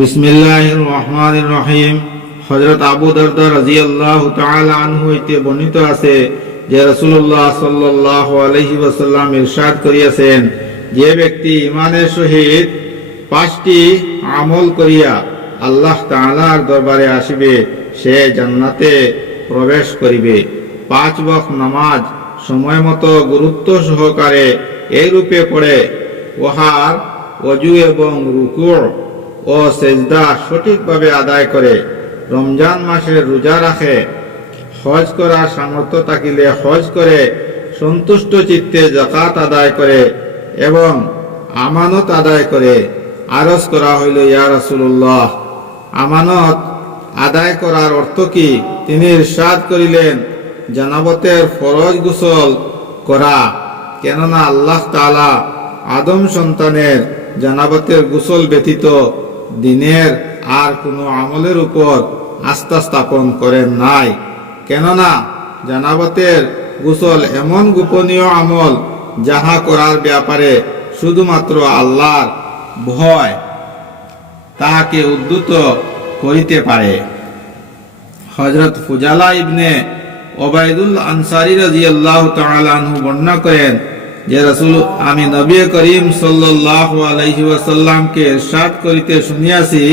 বিসমিল্লাহির রহমানির রহিম। হযরত আবু দারদা রাদিয়াল্লাহু তাআলা আনহু হইতে বর্ণিত আছে যে রাসূলুল্লাহ সাল্লাল্লাহু আলাইহি ওয়াসাল্লাম ইরশাদ করিয়াছেন, যে ব্যক্তি ঈমানের সহিত 5টি আমল করিয়া আল্লাহ তাআলার দরবারে আসিবে সে জান্নাতে প্রবেশ করিবে। 5 ওয়াক্ত নামাজ সময় মতো গুরুত্ব সহকারে এই রূপে পড়ে, ওহার ওযু এবং রুকু ও সেজদা সঠিকভাবে আদায় করে, রমজান মাসের রোজা রাখে, হজ করার সামর্থ্য থাকিলে হজ করে, সন্তুষ্ট চিত্তে যাকাত আদায় করে এবং আমানত আদায় করে। আরজ করা হইল, ইয়া রাসূলুল্লাহ, আমানত আদায় করার অর্থ কি? তিনি ইরশাদ করিলেন, জানাবতের ফরজ গোসল করা, কেননা আল্লাহ তাআলা আদম সন্তানের জানাবতের গোসল ব্যতীত দিনের আর কোনো আমলের উপর আস্থা স্থাপন করেন নাই। কেননা জানাবতের গোসল এমন গোপনীয় আমল যাহা করার ব্যাপারে শুধুমাত্র আল্লাহর ভয় তাহাকে উদ্যত করিতে পারে। হযরত ফুজালা ইবনে ওবাইদুল আনসারী রাদিয়াল্লাহু তাআলা আনহু বর্ণনা করেন যে আমি নবী করিম সাল্লাল্লাহু আলাইহি ওয়াসাল্লামকে ইরশাদ করিতে শুনিয়াছি,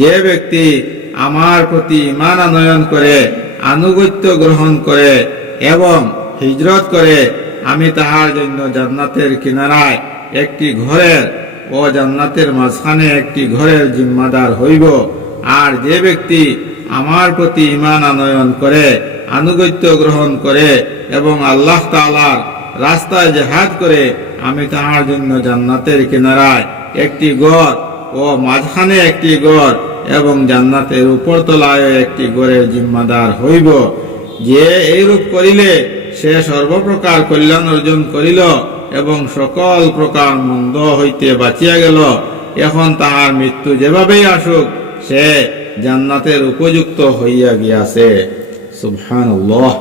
যে ব্যক্তি আমার প্রতি ঈমান আনয়ন করে, আনুগত্য গ্রহণ করে এবং হিজরত করে, আমি তাহার জন্য জান্নাতের কিনারায় একটি ঘরের ও জান্নাতের মাঝখানে একটি ঘরের জিম্মাদার হইব। আর যে ব্যক্তি আমার প্রতি ঈমান আনয়ন করে, আনুগত্য গ্রহণ করে এবং আল্লাহ তাআলার রাস্তায় জিহাদ করে, আমি তাহার জন্য জান্নাতের কিনারায় একটি ঘর ও মাঝখানে একটি ঘর এবং জান্নাতের উপরতলায় একটি ঘরের জিম্মাদার হইব। যে এইরূপ করিলে সে সর্বপ্রকার কল্যাণ অর্জন করিল এবং সকল প্রকার মন্দ হইতে বাঁচিয়া গেল। এখন তাহার মৃত্যু যেভাবেই আসুক, সে জান্নাতের উপযুক্ত হইয়া গিয়াছে। সুবহানাল্লাহ।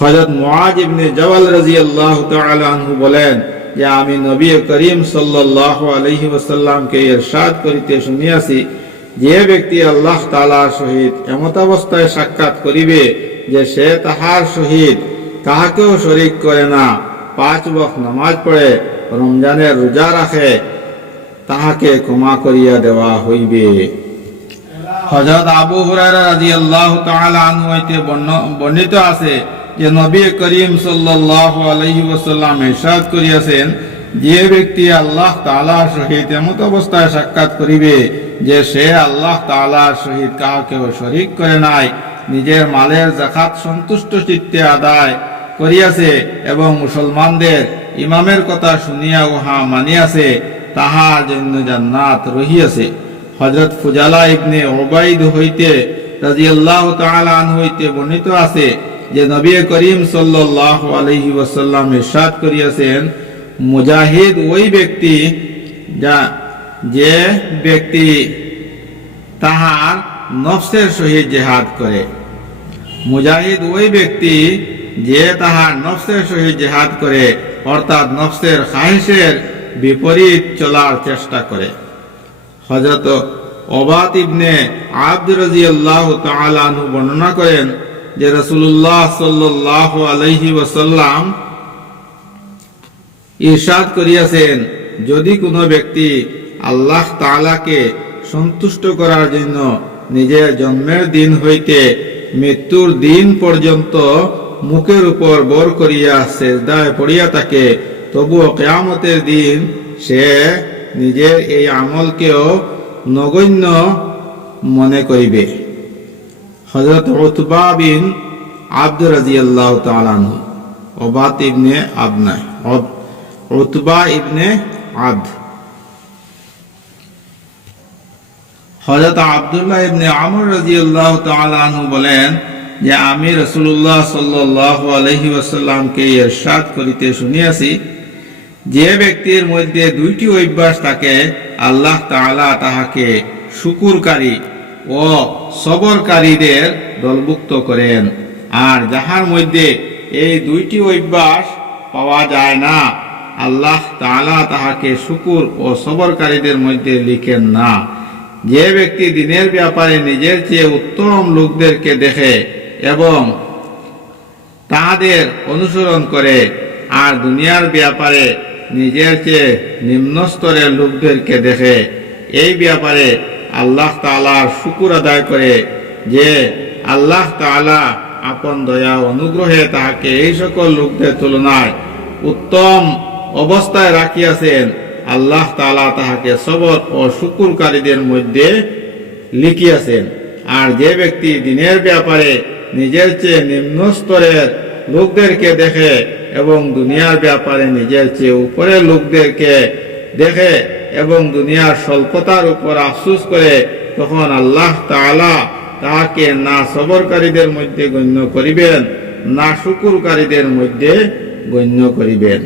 হযরত মুআয ইবনে জাবাল রাদিয়াল্লাহু তাআলা আনহু বলেন যে আমি নবী করিম সাল্লাল্লাহু আলাইহি ওয়াসাল্লামকে ইরশাদ করিতে শুনিয়াছি, যে ব্যক্তি আল্লাহ তাআলার সহিত এমত অবস্থায় সাক্ষাৎ করিবে যে সে তাহার সহিত কাহাকেও শরীক করে না, 5 ওয়াক্ত নামাজ পড়ে, রমজানের রোজা রাখে, তাহাকে ক্ষমা করিয়া দেওয়া হইবে। হযরত আবু হুরায়রা রাদিয়াল্লাহু তাআলা আনহু হইতে বর্ণিত আছে যে নবী করিম সাল্লাল্লাহু আলাইহি ওয়াসাল্লাম ইরশাদ করিয়াছেন, যে ব্যক্তি আল্লাহ তাআলার সহিত এমত অবস্থায় সাক্ষাৎ করিবে যে সে আল্লাহ তাআলার সহিত কাহাকেও শরীক করে নাই, নিজের মালের যাকাত সন্তুষ্ট চিত্তে আদায় করিয়াছে এবং মুসলমানদের ইমামের কথা শুনিয়া উহা মানিয়াছে, তাহার জন্য জান্নাত রহিয়াছে। হযরত ফুজালা ইবনে উবাইদ হইতে রাদিয়াল্লাহু তাআলা আনহু হইতে বর্ণিত আছে যে নবী করিম সাল্লাল্লাহু আলাইহি ওয়াসাল্লাম ইরশাদ করিয়াছেন, মুজাহিদ ওই ব্যক্তি যে ব্যক্তি তাহার নফসের সহিত জিহাদ করে। মুজাহিদ ওই ব্যক্তি যে তাহার নফসের সহিত জিহাদ করে, অর্থাৎ নফসের খাহিশের বিপরীত চলার চেষ্টা করে। হযরত ওবাদ ইবনে আবদ রাদিয়াল্লাহু তাআলা আনহু বর্ণনা করেন যে রাসূলুল্লাহ সাল্লাল্লাহু আলাইহি ওয়াসাল্লাম ইরশাদ করিয়াছেন, যদি কোনো ব্যক্তি আল্লাহ তাআলাকে সন্তুষ্ট করার জন্য নিজের জন্মের দিন হইতে মৃত্যুর দিন পর্যন্ত মুখের উপর বর করিয়া সেজদায় পড়িয়া থাকে, তবুও কিয়ামতের দিন সে নিজের এই আমলকেও নগণ্য মনে করিবে। হযরত উতবা বিন আবদ রাদিয়াল্লাহু তাআলা আনহু, ওবাদ ইবনে আবনা, উতবা ইবনে আবদ। হযরত আব্দুল্লাহ ইবনে আমর রাদিয়াল্লাহু তাআলা আনহু বলেন যে আমি রাসূলুল্লাহ সাল্লাল্লাহু আলাইহি ওয়াসাল্লামকে ইরশাদ করিতে শুনিয়াছি, যে ব্যক্তির মধ্যে 2টি অভ্যাস থাকে, আল্লাহ তাআলা তাহাকে শুকরকারী ও সবরকারীদের দলভুক্ত করেন। আর যাহার মধ্যে এই 2টি অভ্যাস পাওয়া যায় না, আল্লাহ তাআলা তাহাকে শুকর ও সবরকারীদের মধ্যে লিখেন না। যে ব্যক্তি দিনের ব্যাপারে নিজের চেয়ে উত্তম লোকদেরকে দেখে এবং তাদের অনুসরণ করে, আর দুনিয়ার ব্যাপারে নিজের চেয়ে নিম্ন স্তরের লোকদেরকে দেখে, এই ব্যাপারে আল্লাহ তাআলার শুকর আদায় করে যে আল্লাহ তাআলা আপন দয়া অনুগ্রহে তাহাকে এই সকল লোকদের তুলনায় উত্তম অবস্থায় রাখিয়াছেন, আল্লাহ তাআলা তাহাকে সবর ও শুকরকারীদের মধ্যে লিখিয়াছেন। আর যে ব্যক্তি দিনের ব্যাপারে নিজের চেয়ে নিম্ন স্তরের লোকদেরকে দেখে এবং দুনিয়ার ব্যাপারে নিজের চেয়ে উপরের লোকদেরকে দেখে এবং দুনিয়ার স্বল্পতার উপর আফসোস করে, তখন আল্লাহ তাআলা তাহাকে না সবরকারীদের মধ্যে গণ্য করিবেন, না শুকরকারীদের মধ্যে গণ্য করিবেন।